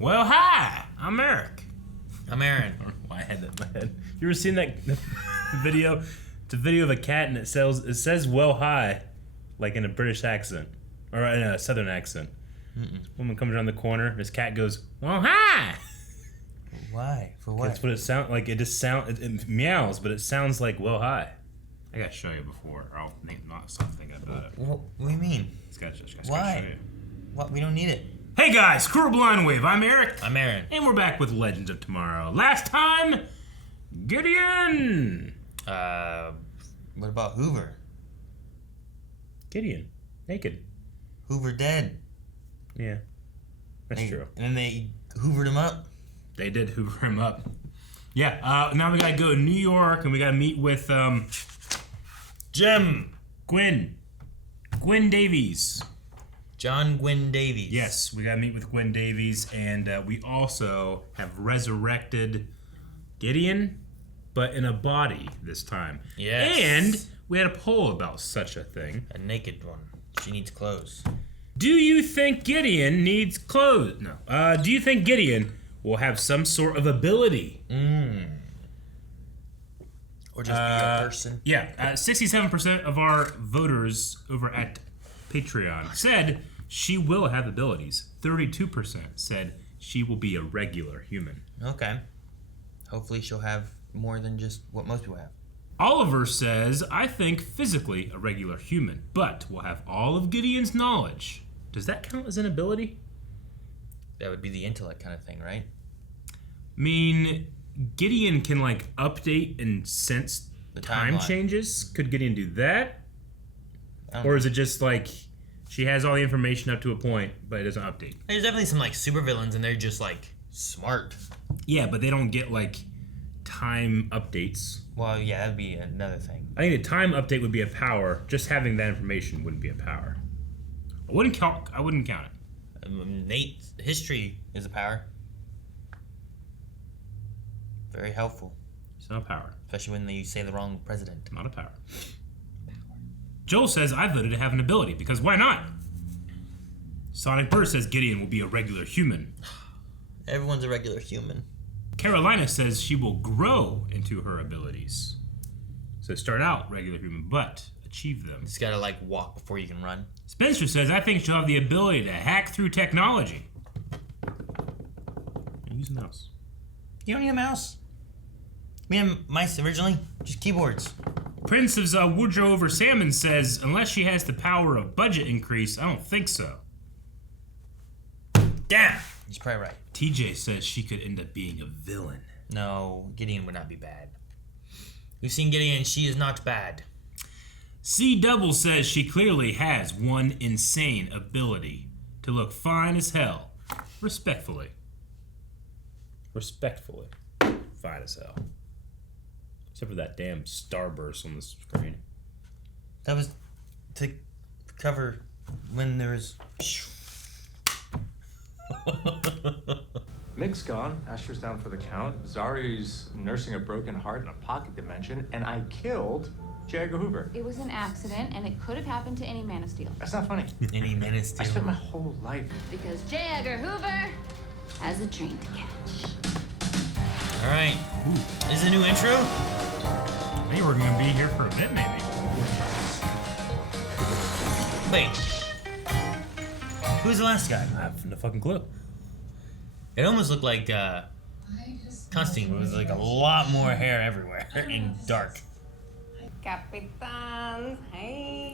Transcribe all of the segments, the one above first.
Well, hi, I'm Eric. I'm Aaron. I don't know why I had that in my head. You ever seen that video? It's a video of a cat and it says well, hi, like in a British accent. Or in a southern accent. Woman comes around the corner, this cat goes, well, hi! Why? For what? That's what it sounds like. It it meows, but it sounds like well, hi. I gotta show you before, or I'll not stop thinking about it. What do you mean? Why? Show you. What? We don't need it. Hey guys, Crew Blind Wave, I'm Eric. I'm Aaron. And we're back with Legends of Tomorrow. Last time, Gideon! What about Hoover? Gideon. Naked. Hoover dead. Yeah. That's true. And then they hoovered him up? They did hoover him up. Yeah, now we gotta go to New York and we gotta meet with, Gwen Davies. John Gwyn Davies. Yes, we gotta meet with Gwen Davies, and we also have resurrected Gideon, but in a body this time. Yes. And we had a poll about such a thing. A naked one. She needs clothes. Do you think Gideon needs clothes? No. Do you think Gideon will have some sort of ability? Or just be a person? Yeah, 67% of our voters over at Patreon said she will have abilities. 32% said she will be a regular human. Okay. Hopefully she'll have more than just what most people have. Oliver says, I think physically a regular human, but will have all of Gideon's knowledge. Does that count as an ability? That would be the intellect kind of thing, right? I mean, Gideon can like update and sense The time timeline. changes. Could Gideon do that? I don't Or know. is it just like she has all the information up to a point, but it doesn't update? There's definitely some like supervillains and they're just like smart. Yeah, but they don't get like time updates. Well, yeah, that'd be another thing. I think a time update would be a power. Just having that information wouldn't be a power. I wouldn't count it. Nate's history is a power. Very helpful. It's not a power. Especially when you say the wrong president. Not a power. Joel says, I voted to have an ability, because why not? Sonic Burst says Gideon will be a regular human. Everyone's a regular human. Carolina says she will grow into her abilities. So start out regular human, but achieve them. Just gotta like walk before you can run. Spencer says, I think she'll have the ability to hack through technology. Use a mouse. You don't need a mouse. We had mice originally, just keyboards. Prince of Woodrow over Salmon says, unless she has the power of budget increase, I don't think so. Damn! He's probably right. TJ says she could end up being a villain. No, Gideon would not be bad. We've seen Gideon, she is not bad. C Double says she clearly has one insane ability to look fine as hell. Respectfully. Fine as hell. Except for that damn starburst on the screen. That was to cover when there was... Mick's gone, Asher's down for the count, Zari's nursing a broken heart in a pocket dimension, and I killed J. Edgar Hoover. It was an accident, and it could have happened to any Man of Steel. That's not funny. Any menace I to spent my whole life. Because J. Edgar Hoover has a train to catch. Alright. Is it a new intro? I think we're gonna be here for a bit, maybe. Wait. Who's the last guy? I have no fucking clue. It almost looked like Constantine, but it was like a lot more hair everywhere and dark. Capitans, hey.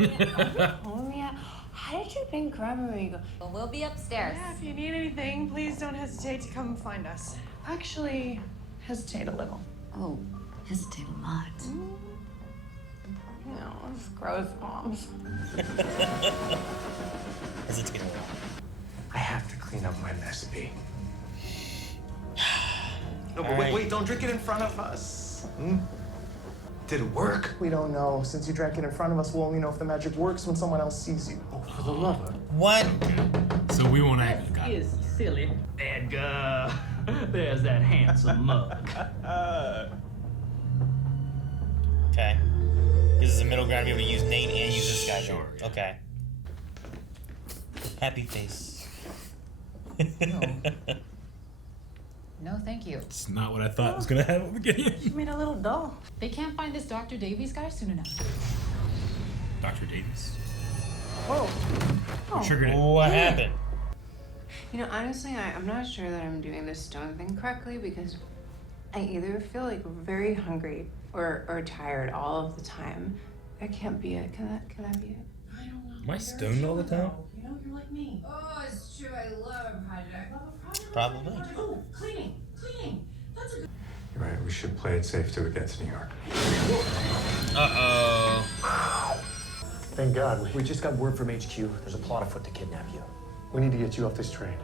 Homie, how did you bring grandma where you go? Well, we'll be upstairs. Yeah, if you need anything, please don't hesitate to come find us. Actually, hesitate a little. Oh, hesitate a lot. No, it's gross, moms. Hesitate a little. I have to clean up my mess, B. No, but Alright. wait, don't drink it in front of us. Did it work? We don't know. Since you drank it in front of us, we'll only know if the magic works when someone else sees you. Oh, for the love of... What? So we won't act. Is silly. Edgar, there's that handsome mug. Okay. This is a middle ground to be able to use Nate and use this guy. Sure. Okay. Happy face. thank you. It's not what I thought was gonna happen at the beginning. You made a little doll. They can't find this Dr. Davies guy soon enough. Dr. Davis. Whoa. What triggered it? What happened? You know, honestly, I'm not sure that I'm doing this stone thing correctly because I either feel like very hungry or tired all of the time. That can't be it. Can that be it? I don't know. Am I stoned all the time? You know, you're like me. Oh, it's true. I love a project. Probably. Oh, cleaning. That's a good. You're right, we should play it safe till we get to New York. Uh-oh. Thank God. We just got word from HQ. There's a plot afoot to kidnap you. We need to get you off this train.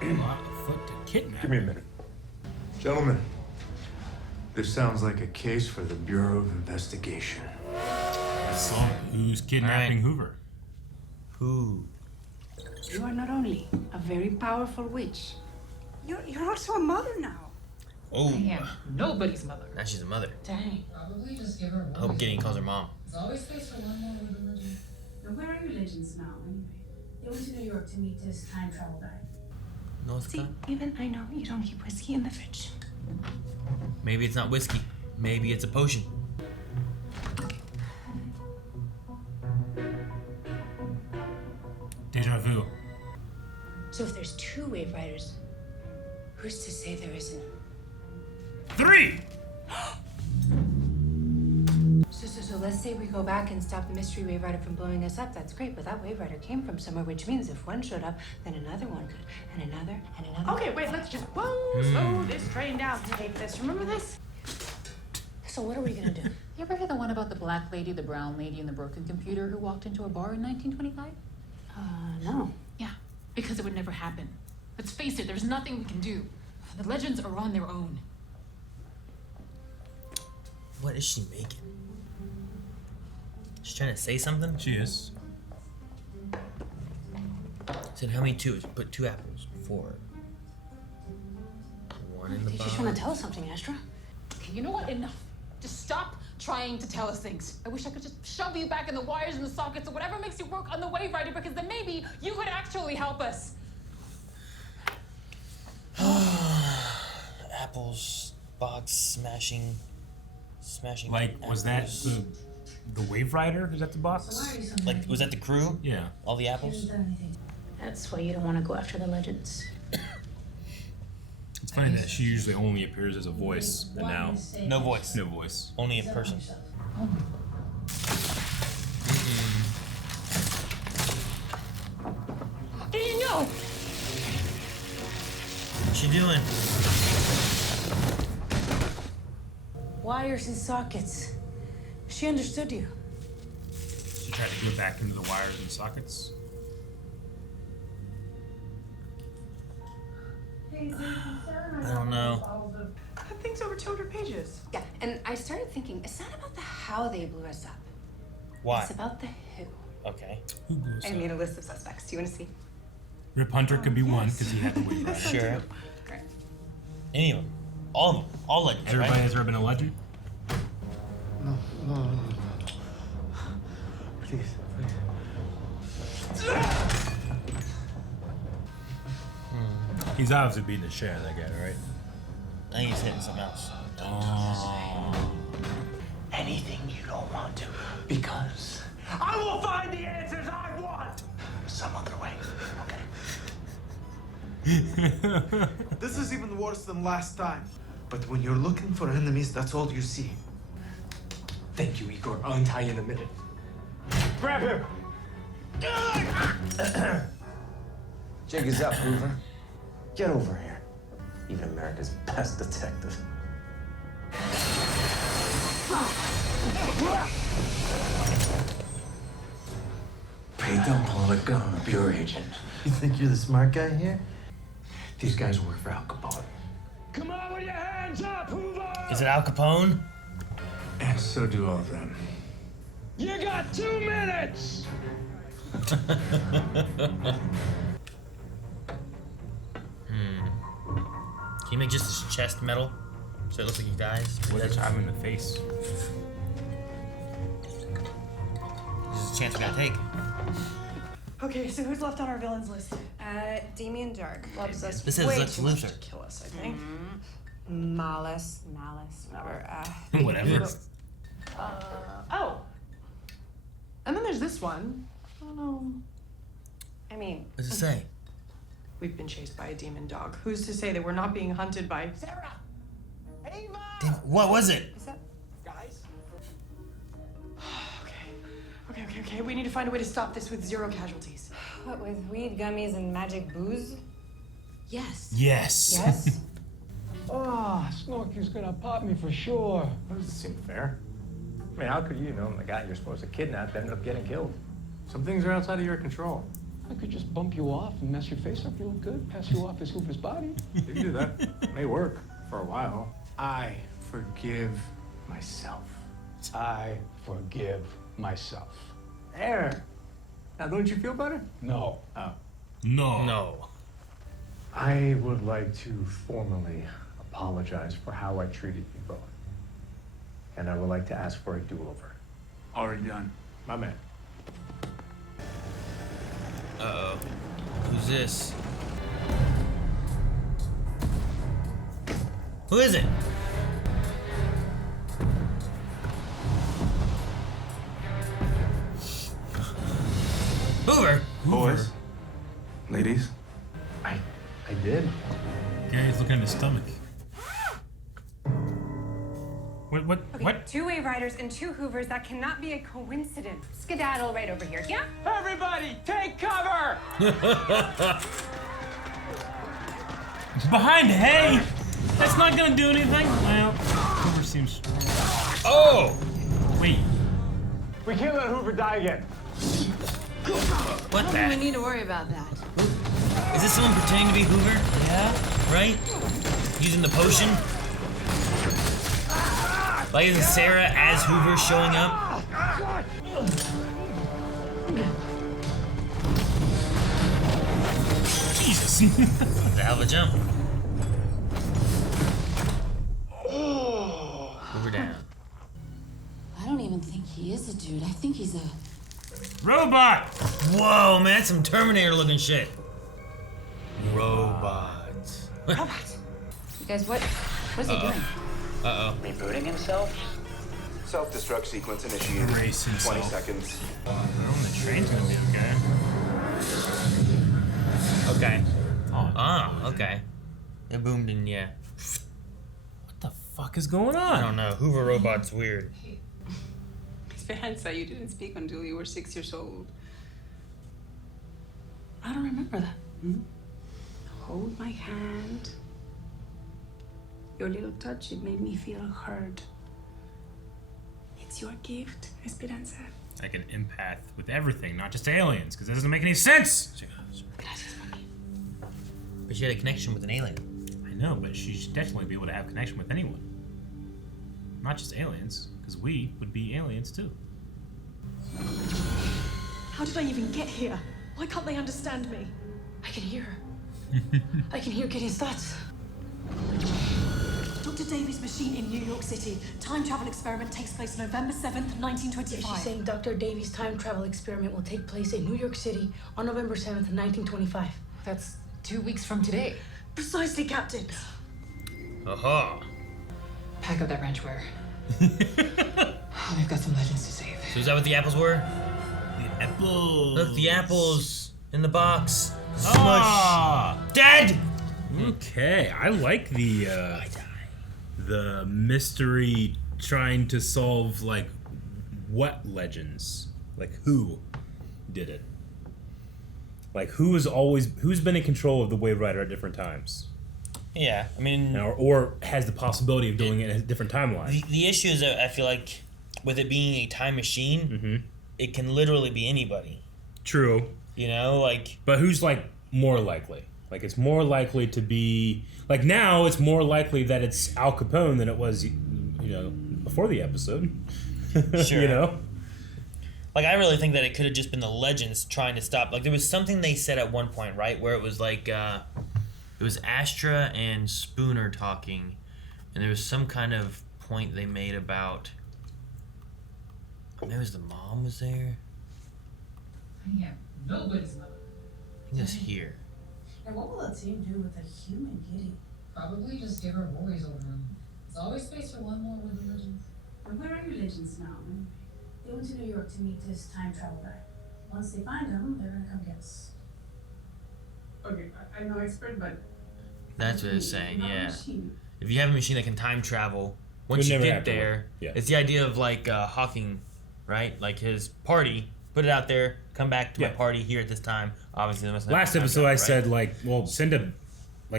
Foot to kidnap. Give me a minute. Gentlemen, this sounds like a case for the Bureau of Investigation. So, who's kidnapping All right. Hoover? Who? You are not only a very powerful witch, you're also a mother now. Oh. I am nobody's mother. Now she's a mother. Dang. Probably just give her one. I hope Gideon calls her mom. There's always space for one more with religion. Now, where are your legends now, anyway? They went to New York to meet this time travel guy. North See, even I know you don't keep whiskey in the fridge. Maybe it's not whiskey. Maybe it's a potion. Deja vu. So if there's two wave riders, who's to say there isn't? 3! So let's say we go back and stop the mystery wave rider from blowing us up. That's great, but that wave rider came from somewhere, which means if one showed up, then another one could, and another, and another. Okay, wait, let's just slow this train down and take this. Remember this? So what are we gonna do? You ever hear the one about the black lady, the brown lady, and the broken computer who walked into a bar in 1925? No. Yeah, because it would never happen. Let's face it, there's nothing we can do. The legends are on their own. What is she making? She's trying to say something? She is. Said how many twos? Put 2 apples. 4. 1 in the She's bottom. trying to tell us something, Astra. Okay, you know what? Enough. Just stop trying to tell us things. I wish I could just shove you back in the wires and the sockets or whatever makes you work on the wave rider, because then maybe you could actually help us. Apples, box, smashing. Like, was that apples. the Wave Rider? Is that the box? Like, was that the crew? Yeah. All the apples? That's why you don't want to go after the legends. It's funny that she usually only appears as a voice, and now No voice. no voice. Only in person. Did you know? What's she doing? Wires and sockets. She understood you. She tried to get back into the wires and sockets. I don't know. That thing's over 200 pages. Yeah, and I started thinking, it's not about the how they blew us up. Why? It's about the who. Okay. Who blew us I up? made a list of suspects. Do you want to see? Rip Hunter could be one because he had the Wave Rider. Sure. Great. Any of them. All of them. All legends, Everybody right? has ever been a legend? No. Please. He's obviously beating the shit out of that guy, right? I think he's hitting something else. Oh. Anything you don't want to, because I will find the answers I want some other way. Okay. This is even worse than last time. But when you're looking for enemies, that's all you see. Thank you, Igor. I'll untie you in a minute. Grab him! Jig is up, Hoover. Get over here. Even America's best detective. Pay don't pull a gun on a pure agent. You think you're the smart guy here? These guys work for Al Capone. Come on with your hands up, Hoover! Is it Al Capone? And so do all of them. You got 2 minutes! Can you make just his chest metal so it looks like he dies? What is him in the face? This is a chance we gotta take. Okay, so who's left on our villains list? Damien Dark loves us This is way Lex too much Luthor. to kill us, I think. Malice, whatever. Whatever. Oh. And then there's this one. I don't know. I mean, What does it say? we've been chased by a demon dog. Who's to say that we're not being hunted by Sarah? Ava! Damn, what was it? Is that guys? Okay. We need to find a way to stop this with 0 casualties. What, with weed, gummies, and magic booze? Yes. Yes. Yes? Oh, Snorky's gonna pop me for sure. That doesn't seem fair. I mean, how could you know the guy you're supposed to kidnap ended up getting killed? Some things are outside of your control. I could just bump you off and mess your face up real good, pass you off as Hoover's body. You can do that. It may work for a while. I forgive myself. I forgive myself. There. Now, don't you feel better? No. Oh. No. I would like to formally apologize for how I treated you both. And I would like to ask for a do-over. Already done. My man. Uh-oh. Who's this? Who is it? Hoover! Boys, ladies, I did. Gary's looking at his stomach. What? Okay, What? 2 Wave Riders and 2 Hoovers, that cannot be a coincidence. Skedaddle right over here, yeah? everybody, take cover! Behind hay? That's not gonna do anything. Well, Hoover seems. Oh! Wait. We can't let Hoover die again. What I don't the? even need to worry about that. Is this someone pretending to be Hoover? Yeah. Right? Using the potion? Like, is Sarah as Hoover showing up? Jesus. The hell of a jump. Hoover down. I don't even think he is a dude. I think he's a Robot. Whoa, man, that's some Terminator looking shit. Robots. Robots. You guys, what is he doing? Uh-oh. Rebooting himself? Self-destruct sequence initiated. Erase himself. 20 seconds. The train's gonna be okay. Okay. Oh. Ah, okay. It boomed in, yeah. What the fuck is going I on? don't know. Hoover robot's weird. Esperanza, you didn't speak until you were 6 years old. I don't remember that. Hold my hand. Your little touch, it made me feel heard. It's your gift, Esperanza. I can empath with everything, not just aliens, because that doesn't make any sense. But she had a connection with an alien. I know, but she should definitely be able to have connection with anyone. Not just aliens, because we would be aliens too. How did I even get here? Why can't they understand me? I can hear her. I can hear Gideon's thoughts. Dr. Davies' machine in New York City. Time travel experiment takes place November 7th, 1925. She's saying Dr. Davies' time travel experiment will take place in New York City on November 7th, 1925. That's 2 weeks from today. Precisely, Captain. Aha. Pack up that ranchware. We've got some legends to save. So is that what the apples were? The apples. Look, the apples in the box. Smush. Ah! Dead! Okay, I like the mystery trying to solve, like, what legends? Like, who did it? Like, who's been in control of the Wave Rider at different times? Yeah, I mean... Or has the possibility of doing it in a different timeline. The issue is that I feel like with it being a time machine, it can literally be anybody. True. You know, like... But who's, like, more likely? Like, it's more likely to be... Like, now it's more likely that it's Al Capone than it was, you know, before the episode. Sure. You know? Like, I really think that it could have just been the legends trying to stop. Like, there was something they said at one point, right? Where it was like, it was Astra and Spooner talking. And there was some kind of point they made about... Maybe it was the mom was there? Yeah, nobody's mother. I think it was here. And what will the team do with a human kitty? Probably just give her Rory's old room. There's always space for one more with the legends. But where are your legends now? They went to New York to meet this time travel guy. Once they find him, they're gonna come get us. Okay, I'm no expert, but That's what it's saying, Not a yeah. machine. If you have a machine that can time travel, once Would you never get have to there, work. Yeah. it's the idea of like Hawking, right? Like his party, put it out there, come back to my Yeah. party here at this time. Obviously, there must not Last be time episode, travel, I right? said like, well, send a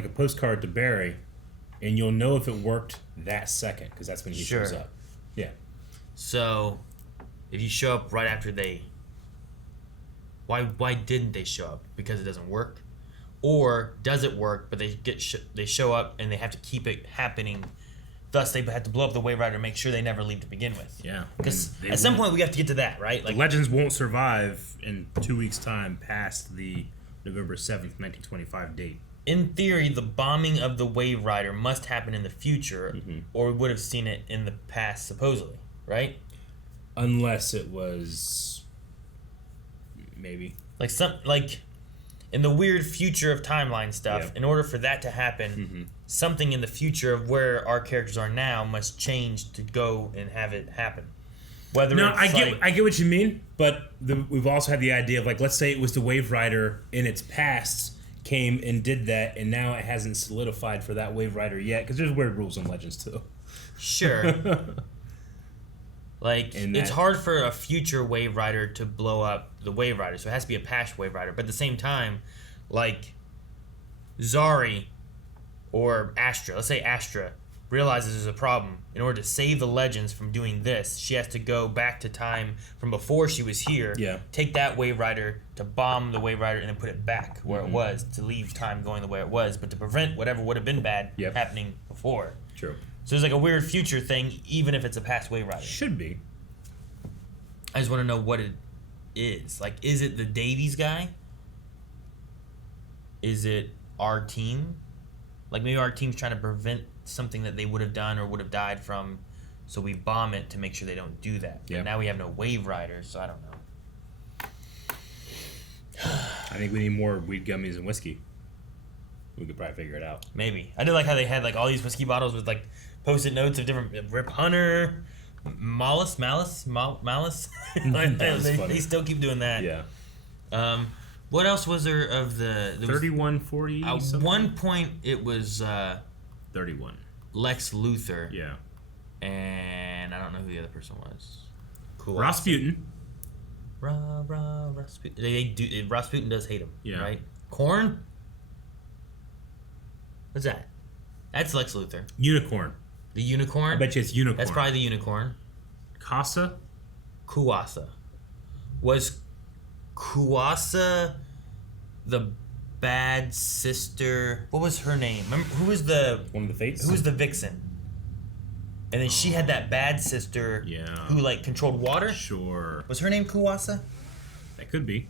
postcard to Barry, and you'll know if it worked that second because that's when he shows Sure. up. Yeah. So, if you show up right after they, why didn't they show up? Because it doesn't work, or does it work? But they show up and they have to keep it happening. Thus, they had to blow up the Wave Rider and make sure they never leave to begin with. Yeah. Because They at some won't- point we have to get to that, right? The Legends won't survive in 2 weeks' time past the November 7th, 1925 date. In theory, the bombing of the Wave Rider must happen in the future, or we would have seen it in the past, supposedly, right? Unless it was maybe Like in the weird future of timeline stuff. Yeah. In order for that to happen, something in the future of where our characters are now must change to go and have it happen. Whether no, it's I get what you mean, but we've also had the idea of like, let's say it was the Wave Rider in its past came and did that, and now it hasn't solidified for that Wave Rider yet because there's weird rules in Legends too. Sure. Like, And it's that- hard for a future Wave Rider to blow up the Wave Rider, so it has to be a past Wave Rider. But at the same time, like, Zari or Astra, let's say Astra, realizes there's a problem. In order to save the Legends from doing this, she has to go back to time from before she was here, Yeah. take that Wave Rider to bomb the Wave Rider and then put it back where it was, to leave time going the way it was, but to prevent whatever would have been bad happening before. True. So there's like a weird future thing, even if it's a past Wave Rider. Should be. I just want to know what it is. Like, is it the Davies guy? Is it our team? Like, maybe our team's trying to prevent something that they would have done or would have died from, so we bomb it to make sure they don't do that. Yeah. But now we have no Wave Riders, so I don't know. I think we need more weed gummies and whiskey. We could probably figure it out. Maybe. I did like how they had like all these whiskey bottles with like post-it notes of different Rip Hunter, Malice. Like, That was they funny. still keep doing that. Yeah. What else was there of the 3140? At one point, it was 31. Lex Luthor. Yeah. And I don't know who the other person was. Cool. Rasputin. Rasputin. Rasputin does hate him. Yeah. Right. Korn. What's that? That's Lex Luthor. Unicorn. The unicorn. I bet you it's unicorn. That's probably the unicorn. Casa. Kuasa. Was Kuasa the bad sister? What was her name? Remember, who was the one of the Fates? Who was the vixen? And then she had that bad sister who like controlled water. Sure. Was her name Kuasa? That could be.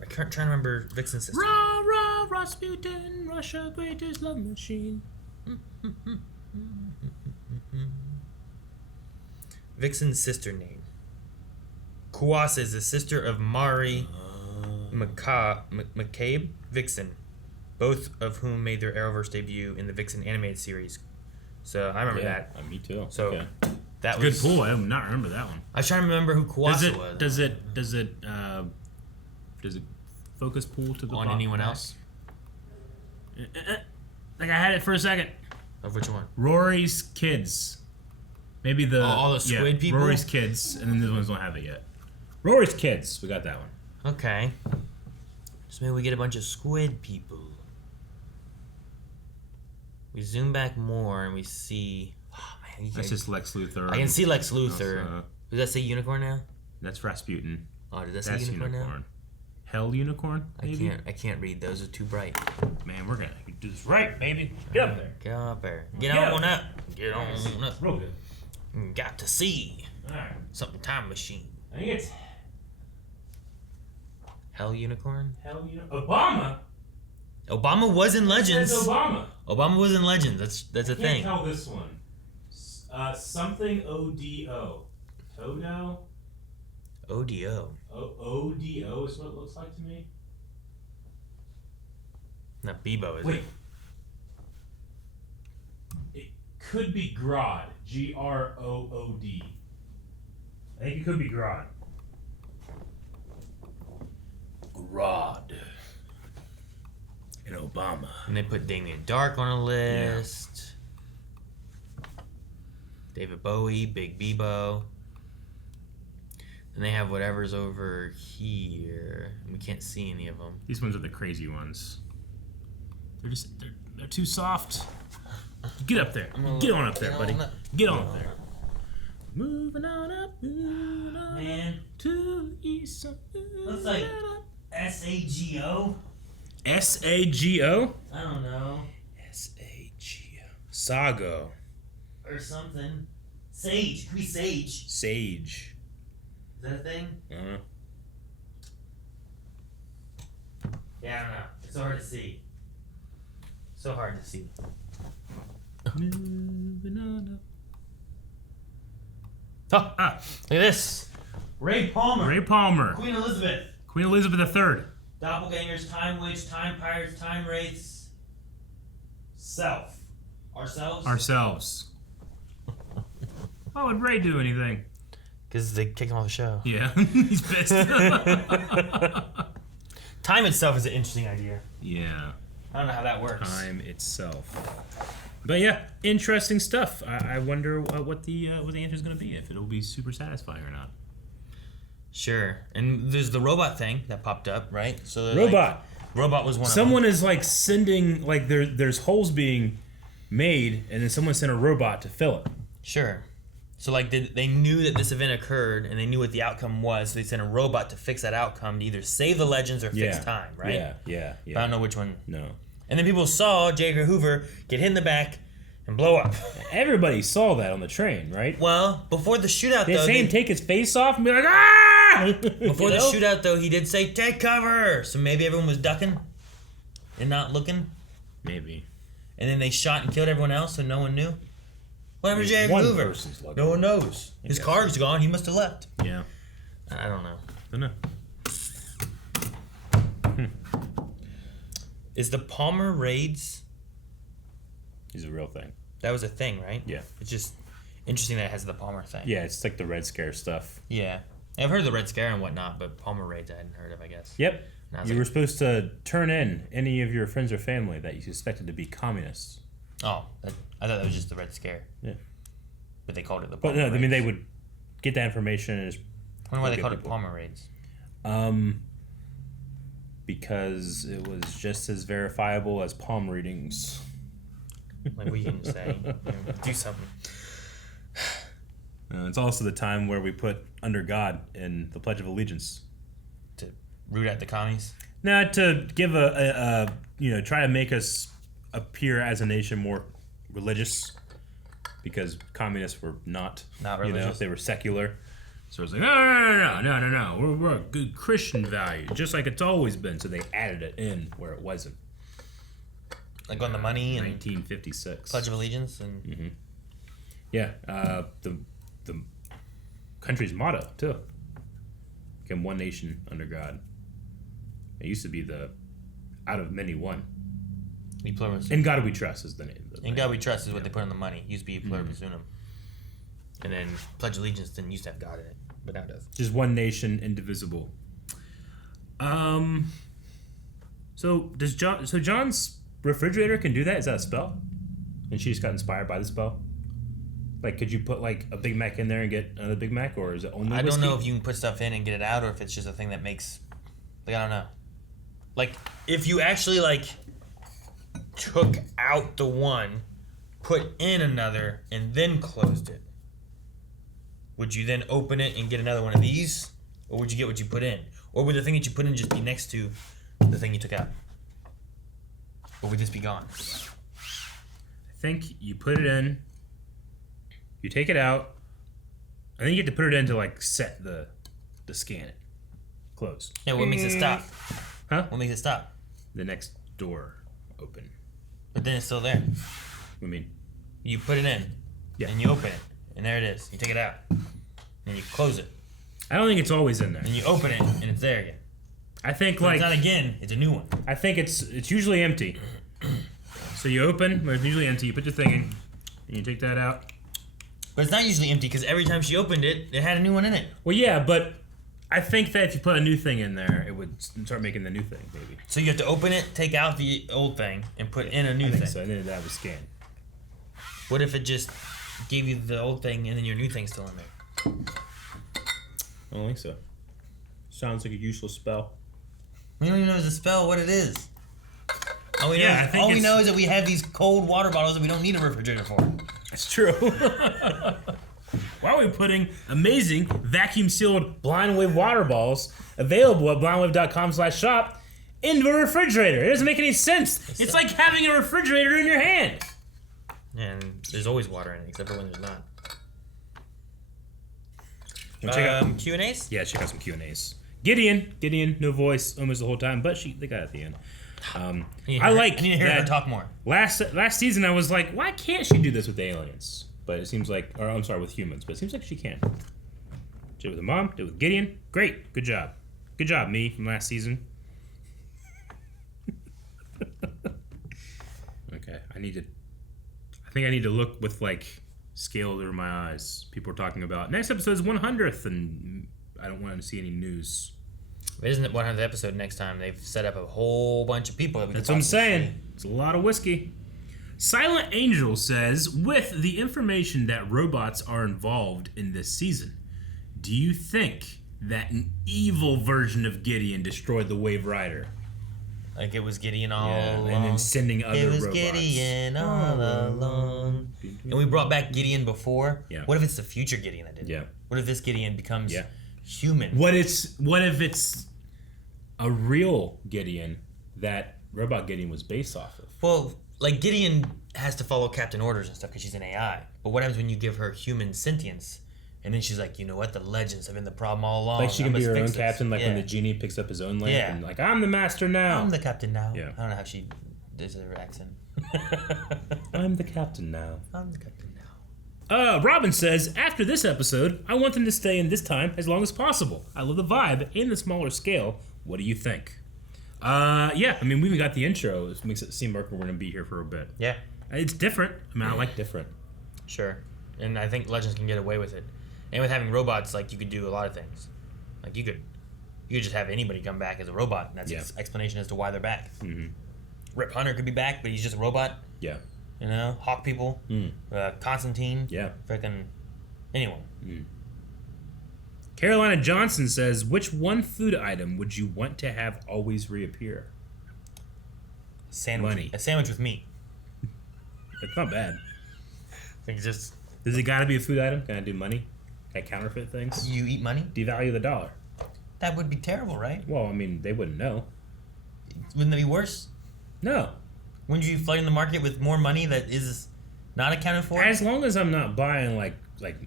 I can't try to remember Vixen's sister. Rah, rah, Rasputin, Russia, greatest love machine. Vixen's sister name. Kuasa is the sister of Mari McCabe Vixen, both of whom made their Arrowverse debut in the Vixen animated series. So I remember that. Me too. So Okay. that Good was pull. I do not remember that one. I was trying to remember who Kuasa was. Does it focus pull to the On bottom? anyone else? Like I had it for a second. Of which one? Rory's kids. Maybe the all the squid people? Rory's kids, and then these ones don't have it yet. Rory's kids. We got that one. Okay. So maybe we get a bunch of squid people. We zoom back more and we see. Oh man, That's just Lex Luthor. I can see Lex Luthor. Also, Does that say unicorn now? that's Rasputin. Oh, did that say That's unicorn now? Hell unicorn? Maybe? I can't read. Those are too bright. Man, we're gonna do this right, baby. Get up there. Get up there. Get Get on up. up. Get on up. Real good. Got to see. Alright. Something time machine. I think it's Hell unicorn. Hell unicorn. Obama. Obama was in Legends. It says Obama. Obama was in Legends. That's a I thing. can't tell this one. Something ODO. Todo? ODO. ODO is what it looks like to me. Not Bebo, is Wait. it? It could be Grodd. Grood. I think it could be Grodd. Grodd. And Obama. And they put Damien Dark on a list. David Bowie, Big Bebo. And they have whatever's over here. We can't see any of them. These ones are the crazy ones. They're too soft. Get up there. Get on up there, buddy. Get on up there. Moving on up, moving on Man. to the east. Looks like SAGO. SAGO? I don't know. SAGO. Sago. Or something. Sage. Could be Sage. Sage. Is that a thing? I don't know. Yeah, I don't know. It's so hard to see. So hard to see. Moving on up. Oh, look at this. Ray Palmer. Ray Palmer. Queen Elizabeth. Queen Elizabeth III. Doppelgangers, Time Witch, Time Pirates, Time Wraiths. Self. Ourselves? Ourselves. Why would Ray do anything? Because they kicked him off the show. Yeah, he's pissed. Time itself is an interesting idea. Yeah. I don't know how that works. Time itself. But yeah, interesting stuff. I wonder what the answer is going to be, if it'll be super satisfying or not. Sure. And there's the robot thing that popped up, right? So Robot. Robot was one Someone of them. is like sending, like there's holes being made, and then someone sent a robot to fill it. Sure. So like they knew that this event occurred, and they knew what the outcome was, so they sent a robot to fix that outcome to either save the legends or fix time, right? Yeah. But I don't know which one. No. And then people saw J. Edgar Hoover get hit in the back and blow up. Everybody saw that on the train, right? Well, before the shootout, They though... say him take his face off and be like, ah! Before the shootout, though, he did say, take cover! So maybe everyone was ducking and not looking. Maybe. And then they shot and killed everyone else, so no one knew. What happened to J. Edgar One Hoover? person's looking. No one knows. His guess car's gone. He must have left. Yeah. I don't know. I don't know. Is the Palmer raids... He's a real thing. That was a thing, right? Yeah. It's just interesting that it has the Palmer thing. Yeah, it's like the Red Scare stuff. Yeah. I've heard of the Red Scare and whatnot, but Palmer raids I hadn't heard of, I guess. Yep. And You were supposed to turn in any of your friends or family that you suspected to be communists. Oh, I thought that was just the Red Scare. Yeah. But they called it the But Palmer no, I mean, they raids. would get that information and just... I wonder why they get called it people. Palmer raids. Because it was just as verifiable as palm readings. Like we can say, do something. It's also the time where we put under God in the Pledge of Allegiance. To root out the commies? Now, to give try to make us appear as a nation more religious, because communists were not religious. They were secular. So it's like, no. We're a good Christian value, just like it's always been. So they added it in where it wasn't. Like on the money and 1956. Pledge of Allegiance and the country's motto too. Become one nation under God. It used to be the out of many one. E pluribus. In God we trust is the name. In God we trust is what they put on the money. It used to be E pluribus unum. And then Pledge of Allegiance didn't used to have God in it, but now it does. Just one nation, indivisible. So does John's refrigerator can do that? Is that a spell? And she just got inspired by the spell? Like, could you put like a Big Mac in there and get another Big Mac, or is it only I whiskey? don't know if you can put stuff in and get it out, or if it's just a thing that makes, like, I don't know. Like, if you actually like took out the one, put in another, and then closed it, would you then open it and get another one of these, or would you get what you put in, or would the thing that you put in just be next to the thing you took out, or would this be gone? I think you put it in. You take it out. I think you have to put it in to like set the scan it. Close. Yeah, what makes it stop? Huh? What makes it stop? The next door open. But then it's still there. What do you mean? You put it in, and you open it, and there it is. You take it out, and you close it. I don't think it's always in there. And you open it, and it's there again. I think But like it's not again. It's a new one. I think it's usually empty. So you open, but it's usually empty. You put the thing in, and you take that out. But it's not usually empty because every time she opened it, it had a new one in it. Well, yeah, but I think that if you put a new thing in there, it would start making the new thing, maybe. So you have to open it, take out the old thing, and put in a new thing. So and then that would scan. What if it just gave you the old thing and then your new thing's still in there? I don't think so. Sounds like a useless spell. We don't even know it's a spell, what it is. All we Yeah, know, all we know is that we have these cold water bottles that we don't need a refrigerator for. That's true. Why are we putting amazing vacuum-sealed blind wave water balls available at blindwave.com/shop into a refrigerator? It doesn't make any sense. It's like having a refrigerator in your hand. And there's always water in it, except for when there's not. Check out Q&As? Yeah, check out some Q&As. Gideon, no voice almost the whole time, but they got it at the end. I need to hear her talk more. Last season, I was like, why can't she do this with aliens? But it seems like, or I'm sorry, with humans. But it seems like she can. Did it with the mom. Did it with Gideon. Great. Good job. Good job, me from last season. Okay, I think I need to look with like scale over my eyes. People are talking about next episode's 100th, and I don't want to see any news. Isn't it 100th episode next time? They've set up a whole bunch of people. That's what I'm saying. It's a lot of whiskey. Silent Angel says, with the information that robots are involved in this season, do you think that an evil version of Gideon destroyed the Wave Rider? Like it was Gideon all along. And then sending other robots. It was Gideon all along. And we brought back Gideon before. Yeah. What if it's the future Gideon that did it? Yeah. What if this Gideon becomes human? What if it's a real Gideon that Robot Gideon was based off of? Well, like Gideon has to follow Captain Orders and stuff because she's an AI. But what happens when you give her human sentience? And then she's like, you know what? The legends have been the problem all along. Like she can be her own captain, like when the Yeah. genie picks up his own lamp, Yeah. and like, I'm the master now. I'm the captain now. Yeah. I don't know how she does her accent. I'm the captain now. I'm the captain now. Robin says, after this episode, I want them to stay in this time as long as possible. I love the vibe and the smaller scale. What do you think? Yeah, I mean, we even got the intro. It makes it seem like we're going to be here for a bit. Yeah. It's different. I mean, I like different. Sure. And I think Legends can get away with it. And with having robots, like, you could do a lot of things. Like, you could just have anybody come back as a robot, and that's its explanation as to why they're back. Mm-hmm. Rip Hunter could be back, but he's just a robot. Yeah. You know? Hawk People. Constantine. Yeah. Frickin' anyone. Carolina Johnson says, which one food item would you want to have always reappear? Sandwich. Money. A sandwich with meat. It's not bad. I think just... Does it gotta be a food item? Can I do money? Can I counterfeit things? You eat money? Devalue the dollar. That would be terrible, right? Well, I mean, they wouldn't know. Wouldn't that be worse? No. Wouldn't you flood in the market with more money that is not accounted for? As long as I'm not buying like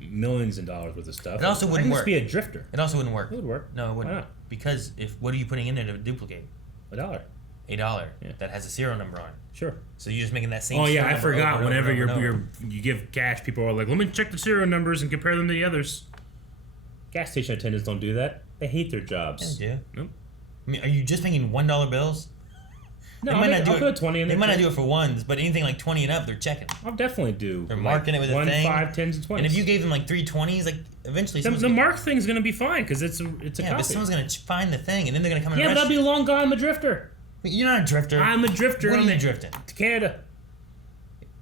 millions of dollars worth of stuff. It also I wouldn't can work. Just be a drifter. It also wouldn't work. It would work. No, it wouldn't. Why not? Because what are you putting in there to duplicate? $1. $1 that has a serial number on it. Sure. So you're just making that same. Oh yeah, serial I number forgot. over and Whenever over and over. you give cash, people are like, "Let me check the serial numbers and compare them to the others." Gas station attendants don't do that. They hate their jobs. Yeah, they do. Nope. I mean, are you just making $1 bills? No, They might not do I'll put 20 in They there. might not too. do it for ones, but anything like 20 and up, they're checking. I'll definitely do. They're marking it with a 1, thing. 5, 10s, and 20s. And if you gave them like 3 20s, like eventually the mark thing's gonna be fine because it's a yeah, copy. but someone's gonna find the thing, and then they're gonna come and Yeah, but arrest I'll be you. long gone. I'm a drifter. You're not a drifter. I'm a drifter. What are I'm you drifting? To Canada.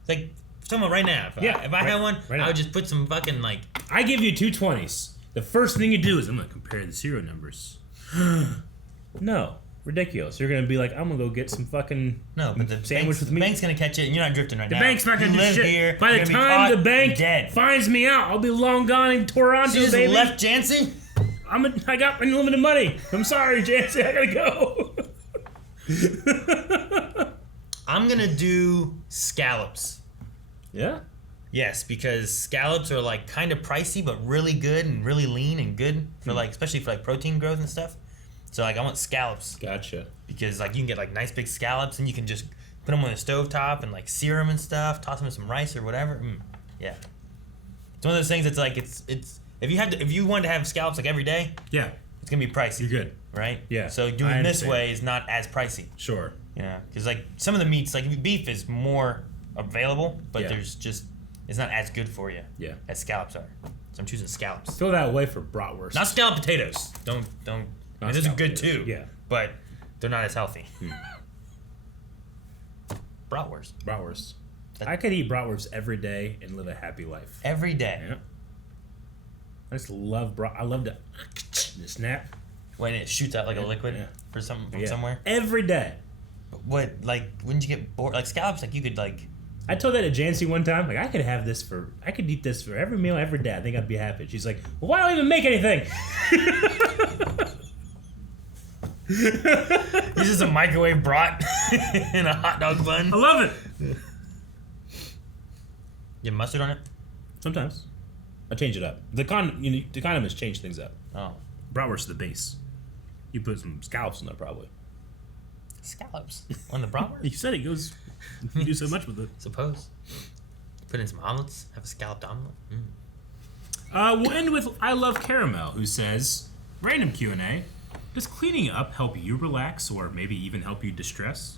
Like someone right now. If I had one, I would just put some fucking like. I give you 2 20s. The first thing you do is I'm gonna compare the serial numbers. No, ridiculous. You're gonna be like, I'm gonna go get some fucking but the sandwich with me. bank's gonna catch it, and you're not drifting right The now. bank's not gonna You do live shit. Here, By you're the gonna be time caught, the bank dead. finds me out, I'll be long gone in Toronto, So you just baby. left Jancy? I got unlimited money. I'm sorry, Jancy. I gotta go. I'm gonna do scallops. Yeah. Yes, because scallops are like kind of pricey, but really good and really lean and good for like, especially for like protein growth and stuff. So like, I want scallops. Gotcha. Because like you can get like nice big scallops, and you can just put them on the stovetop and like sear them and stuff, toss them in some rice or whatever. Yeah. It's one of those things that's like it's if you wanted to have scallops like every day, Yeah. it's gonna be pricey. You're good. Right? Yeah, So I doing this understand. way is not as pricey. Sure. You know, because like some of the meats, like beef is more available, but Yeah. there's just it's not as good for you. Yeah. As scallops are. So I'm choosing scallops. Feel that way for bratwurst. Not scallop potatoes. Don't. I mean, those are scallop good potatoes, too. yeah. But they're not as healthy. Bratwurst. Bratwurst. I could eat bratwurst every day and live a happy life. Every day. Yeah. I just love I love to snap. When it shoots out like a liquid from somewhere. Every day. What, like, wouldn't you get bored? Like scallops, like you could like. I told that to Jancy one time. Like I could eat this for every meal every day. I think I'd be happy. She's like, well, why don't I even make anything? This is a microwave brat in a hot dog bun. I love it. You have mustard on it? Sometimes. I change it up. The condiments change things up. Oh. Bratwurst is the base. You put some scallops in there probably. Scallops on the bratwurst? You said it goes. You do so much with it. Suppose. Put in some omelets. Have a scalloped omelet. We'll end with I Love Caramel, who says, random Q&A. Does cleaning up help you relax or maybe even help you de-stress?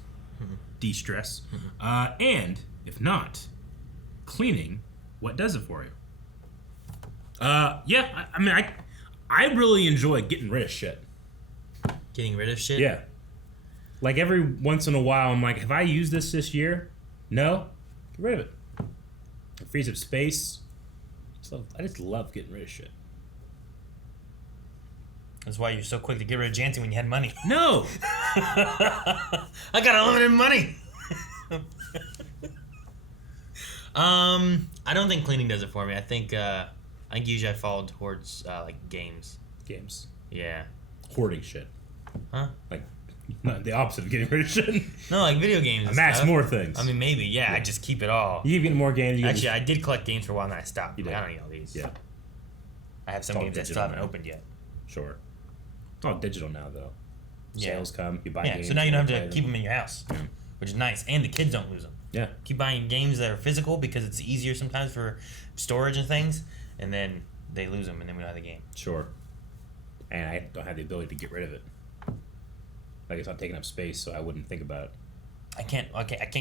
And if not, cleaning, what does it for you? Yeah, I mean, I really enjoy getting rid of shit. Getting rid of shit? Yeah. Like every once in a while, I'm like, have I used this year? No? Get rid of it. It frees up space. I just love getting rid of shit. That's why you're so quick to get rid of Jancy when you had money. No! I got unlimited money! I don't think cleaning does it for me. I think usually I fall towards like games. Games. Yeah. Hoarding shit. Huh? Like, not the opposite of getting rid of shit. No, like video games. Amass more things. I mean, maybe. Yeah, I just keep it all. You keep getting more games. Actually, I did collect games for a while and I stopped. You Like, did. I don't need all these. Yeah. I have some It's all games I still digital haven't now. opened yet. Sure. It's all digital now, though. Yeah. Sales come, you buy Yeah, games. so now you don't play have to keep them in your house, Yeah. which is nice. And the kids don't lose them. Yeah. Keep buying games that are physical because it's easier sometimes for storage and things, and then they lose them, and then we don't have the game. Sure. And I don't have the ability to get rid of it. Like, it's not taking up space, so I wouldn't think about it. I can't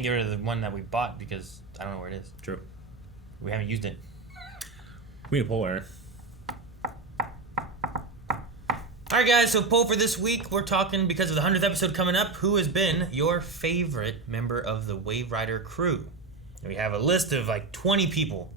get rid of the one that we bought because I don't know where it is. True. We haven't used it. We need a poll iron. Alright guys, so poll for this week, we're talking, because of the 100th episode coming up, who has been your favorite member of the Wave Rider crew? And we have a list of like 20 people.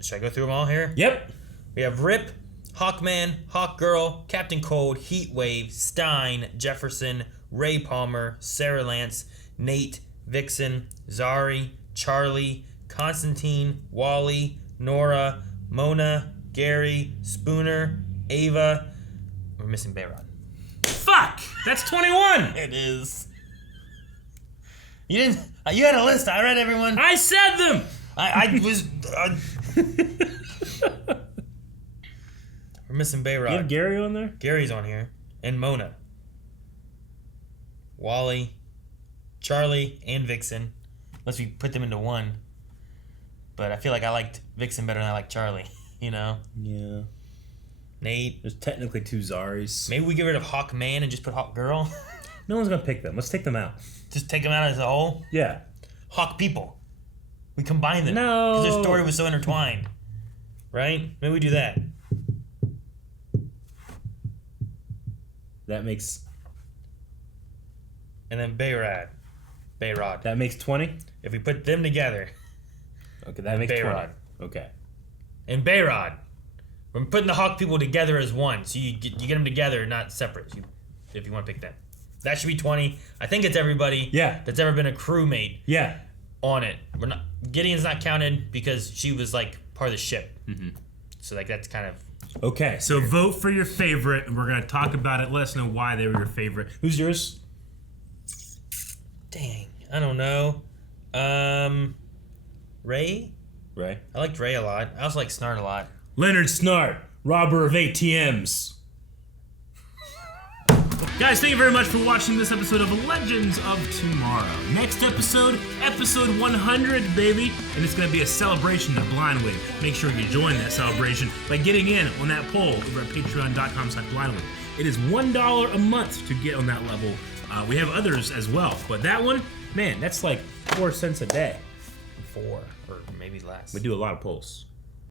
Should I go through them all here? Yep. We have Rip, Hawkman, Hawkgirl, Captain Cold, Heatwave, Stein, Jefferson, Ray Palmer, Sarah Lance, Nate, Vixen, Zari, Charlie, Constantine, Wally, Nora, Mona, Gary, Spooner, Ava. We're missing Bayrod. Fuck! That's 21! It is. You didn't. You had a list. I read everyone. I said them! I was. We're missing Bayrod. You have Gary on there? Gary's on here. And Mona. Wally, Charlie, and Vixen. Unless we put them into one. But I feel like I liked Vixen better than I liked Charlie. You know? Yeah. Nate. There's technically 2 Zaris. Maybe we get rid of Hawkman and just put Hawkgirl. No one's gonna pick them. Let's take them out. Just take them out as a whole? Yeah. Hawk people. We combine them. No. Because their story was so intertwined. Right? Maybe we do that. That makes... And then Bayrod. That makes 20? If we put them together. Okay, that makes Bayrod. 20. Okay. And Bayrod. We're putting the Hawk people together as one. So you get them together, not separate. If you want to pick them. That should be 20. I think it's everybody that's ever been a crewmate on it. We're not Gideon's not counted because she was like part of the ship. Mm-hmm. So like that's kind of... Okay, so vote for your favorite, and we're going to talk about it. Let us know why they were your favorite. Who's yours? Dang. I don't know. Ray? Ray. I liked Ray a lot. I also like Snart a lot. Leonard Snart, robber of ATMs. Guys, thank you very much for watching this episode of Legends of Tomorrow. Next episode, episode 100, baby. And it's going to be a celebration of Blindwing. Make sure you join that celebration by getting in on that poll over at patreon.com/blindwing. It is $1 a month to get on that level. We have others as well, but that one, man, that's like 4 cents a day. 4 or maybe less. We do a lot of polls.